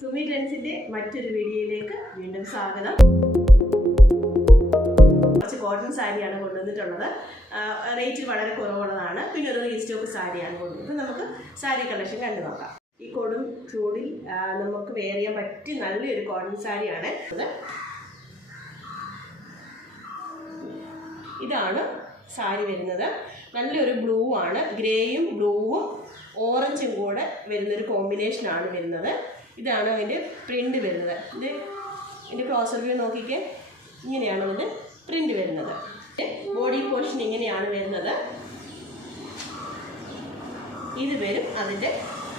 സുമി ട്രെൻഡ്സിന്റെ മറ്റൊരു വീഡിയോയിലേക്ക് വീണ്ടും സ്വാഗതം. കുറച്ച് കോട്ടൺ സാരിയാണ് കൊണ്ടുവന്നിട്ടുള്ളത്. റേറ്റ് വളരെ കുറവുള്ളതാണ്. പിന്നെ ഒരു റീസ്റ്റോക്ക് സാരിയാണ് കൊണ്ടുവന്നത്. നമുക്ക് സാരി കളക്ഷൻ കണ്ടു നോക്കാം. ഈ കൊടും ചൂടിൽ നമുക്ക് വെയർ ചെയ്യാൻ പറ്റിയ നല്ലൊരു കോട്ടൺ സാരിയാണ്. ഇതാണ് സാരി വരുന്നത്. നല്ലൊരു ബ്ലൂ ആണ്. ഗ്രേയും ബ്ലൂവും ഓറഞ്ചും കൂടെ വരുന്നൊരു കോമ്പിനേഷനാണ് വരുന്നത്. ഇതാണ് അതിൻ്റെ പ്രിൻ്റ് വരുന്നത്. ഇതിൻ്റെ ക്ലോസർ വ്യൂ നോക്കിക്കേ, ഇങ്ങനെയാണ് അതിൻ്റെ പ്രിൻ്റ് വരുന്നത്. ബോഡി പോർഷൻ ഇങ്ങനെയാണ് വരുന്നത്. ഇത് വരും അതിൻ്റെ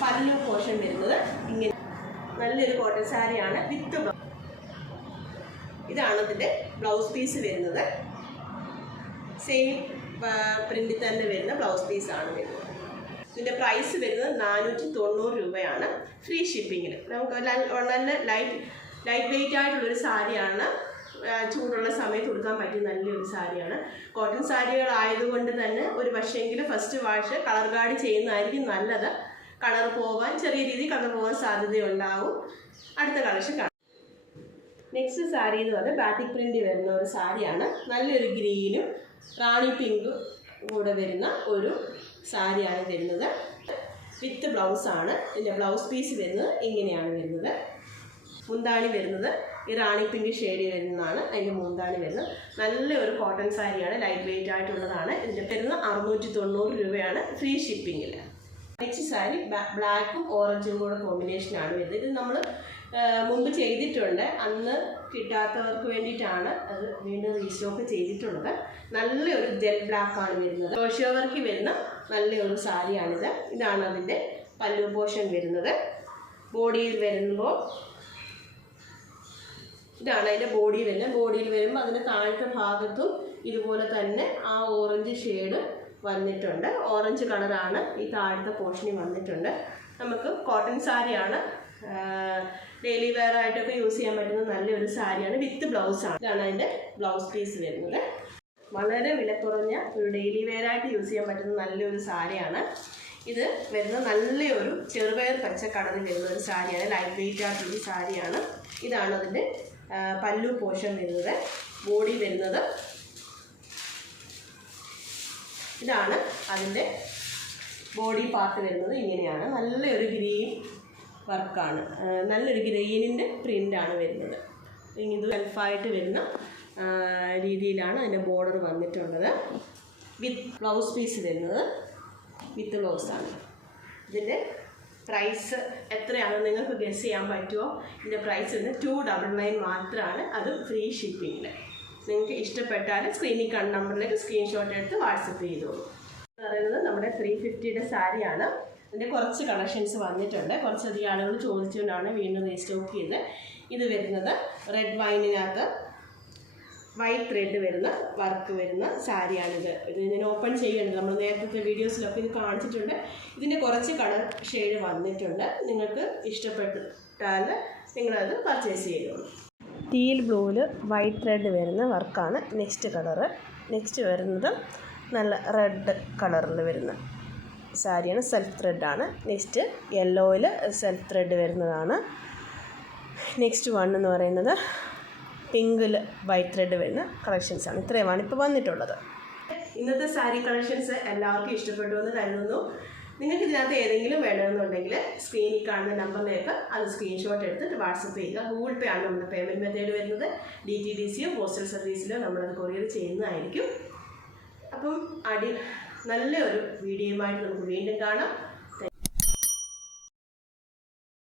പല്ലു പോർഷൻ വരുന്നത്. ഇങ്ങനെ നല്ലൊരു കോട്ടൺ സാരിയാണ് വിത്ത്. ഇതാണ് അതിൻ്റെ ബ്ലൗസ് പീസ് വരുന്നത്. സെയിം പ്രിൻ്റിൽ തന്നെ വരുന്ന ബ്ലൗസ് പീസാണ് വരുന്നത്. ഇതിൻ്റെ പ്രൈസ് വരുന്നത് 490 രൂപയാണ്, ഫ്രീ ഷിപ്പിങ്ങിൽ. നമുക്ക് നല്ല ലൈറ്റ് വെയിറ്റ് ആയിട്ടുള്ളൊരു സാരിയാണ്. ചൂടുള്ള സമയത്ത് കൊടുക്കാൻ പറ്റിയ നല്ലൊരു സാരിയാണ്. കോട്ടൺ സാരികളായതുകൊണ്ട് തന്നെ ഒരു പക്ഷേങ്കിൽ ഫസ്റ്റ് വാഷ് കളർ ഗാർഡ് ചെയ്യുന്നതായിരിക്കും നല്ലത്. കളർ പോകാൻ ചെറിയ രീതിയിൽ കളർ പോകാൻ സാധ്യതയുണ്ടാവും. അടുത്ത കളക്ഷൻ കാണാം. നെക്സ്റ്റ് സാരി എന്ന് പറഞ്ഞാൽ ബാറ്റിക് പ്രിൻ്റ് വരുന്ന ഒരു സാരിയാണ്. നല്ലൊരു ഗ്രീനും റാണി പിങ്കും കൂടെ വരുന്ന ഒരു സാരിയാണ് വരുന്നത്. വിത്ത് ബ്ലൗസാണ്. ഇതിൻ്റെ ബ്ലൗസ് പീസ് വരുന്നത് ഇങ്ങനെയാണ് വരുന്നത്. മുന്താണി വരുന്നത് ഈ റാണി പിങ്ക് ഷെയ്ഡ് വരുന്നതാണ് അതിൻ്റെ മുന്താണി വരുന്നത്. നല്ലൊരു കോട്ടൺ സാരിയാണ്, ലൈറ്റ് വെയിറ്റ് ആയിട്ടുള്ളതാണ്. ഇതിൻ്റെ വരുന്ന 690 രൂപയാണ്, ഫ്രീ ഷിപ്പിങ്ങിൽ. നെക്സ്റ്റ് സാരി ബ്ലാക്കും ഓറഞ്ചും കൂടെ കോമ്പിനേഷനാണ് വരുന്നത്. ഇത് നമ്മൾ മുമ്പ് ചെയ്തിട്ടുണ്ട്. അന്ന് കിട്ടാത്തവർക്ക് വേണ്ടിയിട്ടാണ് അത് വീണ്ടും റീസ്റ്റോക്ക് ചെയ്തിട്ടുള്ളത്. നല്ലൊരു ജെൽ ബ്ലാക്കാണ് വരുന്നത്. ക്രോഷ്യോ വർക്ക് വരുന്ന നല്ലൊരു സാരിയാണിത്. ഇതാണ് അതിൻ്റെ പല്ലു പോർഷൻ വരുന്നത്. ബോഡിയിൽ വരുമ്പോൾ ഇതാണ് അതിൻ്റെ ബോഡി വരുന്നത്. ബോഡിയിൽ വരുമ്പോൾ അതിൻ്റെ താഴത്തെ ഭാഗത്തും ഇതുപോലെ തന്നെ ആ ഓറഞ്ച് ഷെയ്ഡ് വന്നിട്ടുണ്ട്. ഓറഞ്ച് കളറാണ് ഈ താഴത്തെ പോർഷനിൽ വന്നിട്ടുണ്ട്. നമുക്ക് കോട്ടൺ സാരിയാണ്, ഡെയിലി വെയർ ആയിട്ടൊക്കെ യൂസ് ചെയ്യാൻ പറ്റുന്ന നല്ലൊരു സാരിയാണ്. വിത്ത് ബ്ലൗസാണ്. ഇതാണ് അതിൻ്റെ ബ്ലൗസ് പീസ് വരുന്നത്. വളരെ വില കുറഞ്ഞ ഒരു ഡെയിലി വെയർ ആയിട്ട് യൂസ് ചെയ്യാൻ പറ്റുന്ന നല്ലൊരു സാരിയാണ്. ഇത് വരുന്ന നല്ലൊരു ചെറുപയർ പച്ച കളറിൽ വരുന്ന ഒരു സാരിയാണ്. ലൈറ്റ് വെയിറ്റ് ആയിട്ടുള്ള സാരിയാണ്. ഇതാണ് അതിൻ്റെ പല്ലു പോർഷൻ വരുന്നത്. ബോഡി വരുന്നത് ഇതാണ്. അതിൻ്റെ ബോഡി പാർട്ട് വരുന്നത് ഇങ്ങനെയാണ്. നല്ലൊരു ഗ്രീൻ വർക്കാണ്. നല്ലൊരു ഗ്രീനിൻ്റെ പ്രിൻ്റാണ് വരുന്നത്. ഇത് സെൽഫായിട്ട് വരുന്ന രീതിയിലാണ് അതിൻ്റെ ബോർഡർ വന്നിട്ടുള്ളത്. വിത്ത് ബ്ലൗസ് പീസ് വരുന്നത് വിത്ത് ബ്ലൗസാണ്. ഇതിൻ്റെ പ്രൈസ് എത്രയാണെന്ന് നിങ്ങൾക്ക് ഗസ് ചെയ്യാൻ പറ്റുമോ? ഇതിൻ്റെ പ്രൈസ് വരുന്നത് 299 മാത്രമാണ്, അത് ഫ്രീ ഷിപ്പിങ്ങിൽ. നിങ്ങൾക്ക് ഇഷ്ടപ്പെട്ടാൽ സ്ക്രീനിൽ കാണുന്ന നമ്പറിലേക്ക് സ്ക്രീൻഷോട്ട് എടുത്ത് വാട്സപ്പ് ചെയ്തോളൂ. എന്ന് പറയുന്നത് നമ്മുടെ 350യുടെ സാരിയാണ്. ഇതിൻ്റെ കുറച്ച് കളക്ഷൻസ് വന്നിട്ടുണ്ട്. കുറച്ചധികം ആളുകൾ ചോദിച്ചുകൊണ്ടാണ് വീണ്ടും റീസ്റ്റോക്ക് ചെയ്ത്. ഇത് വരുന്നത് റെഡ് വൈനിനകത്ത് വൈറ്റ് ത്രെഡ് വരുന്ന വർക്ക് വരുന്ന സാരിയാണിത്. ഇത് ഞാൻ ഓപ്പൺ ചെയ്യുന്നുണ്ട്. നമ്മൾ നേരത്തെ വീഡിയോസിലൊക്കെ ഇത് കാണിച്ചിട്ടുണ്ട്. ഇതിൻ്റെ കുറച്ച് കളർ ഷെയ്ഡ് വന്നിട്ടുണ്ട്. നിങ്ങൾക്ക് ഇഷ്ടപ്പെട്ടാൽ നിങ്ങളത് പർച്ചേസ് ചെയ്തോളൂ. ടീൽ ബ്ലൂവിൽ വൈറ്റ് ത്രെഡ് വരുന്ന വർക്കാണ് നെക്സ്റ്റ് കളറ്. നെക്സ്റ്റ് വരുന്നത് നല്ല റെഡ് കളറിൽ വരുന്ന സാരിയാണ്. സെൽഫ് ത്രെഡാണ്. നെക്സ്റ്റ് യെല്ലോയിൽ സെൽഫ് ത്രെഡ് വരുന്നതാണ്. നെക്സ്റ്റ് വൺ എന്ന് പറയുന്നത് പിങ്കിൽ വൈറ്റ് ത്രെഡ് വരുന്ന കളക്ഷൻസാണ്. ഇത്രയുമാണ് ഇപ്പോൾ വന്നിട്ടുള്ളത്. ഇന്നത്തെ സാരി കളക്ഷൻസ് എല്ലാവർക്കും ഇഷ്ടപ്പെട്ടു എന്ന് കരുതുന്നു. നിങ്ങൾക്ക് ഇതിനകത്ത് ഏതെങ്കിലും വേണമെന്നുണ്ടെങ്കിൽ സ്ക്രീനിൽ കാണുന്ന നമ്പറിലേക്ക് അത് സ്ക്രീൻഷോട്ട് എടുത്തിട്ട് വാട്സപ്പ് ചെയ്യുക. ഗൂഗിൾ പേ ആണ് നമ്മുടെ പേയ്മെൻറ്റ് മെത്തേഡ് വരുന്നത്. DTDCയോ പോസ്റ്റൽ സർവീസിലോ നമ്മളത് കൊറിയർ ചെയ്യുന്നതായിരിക്കും. അപ്പം നല്ലൊരു വീഡിയോയുമായിട്ട് നമുക്ക് വീണ്ടും കാണാം.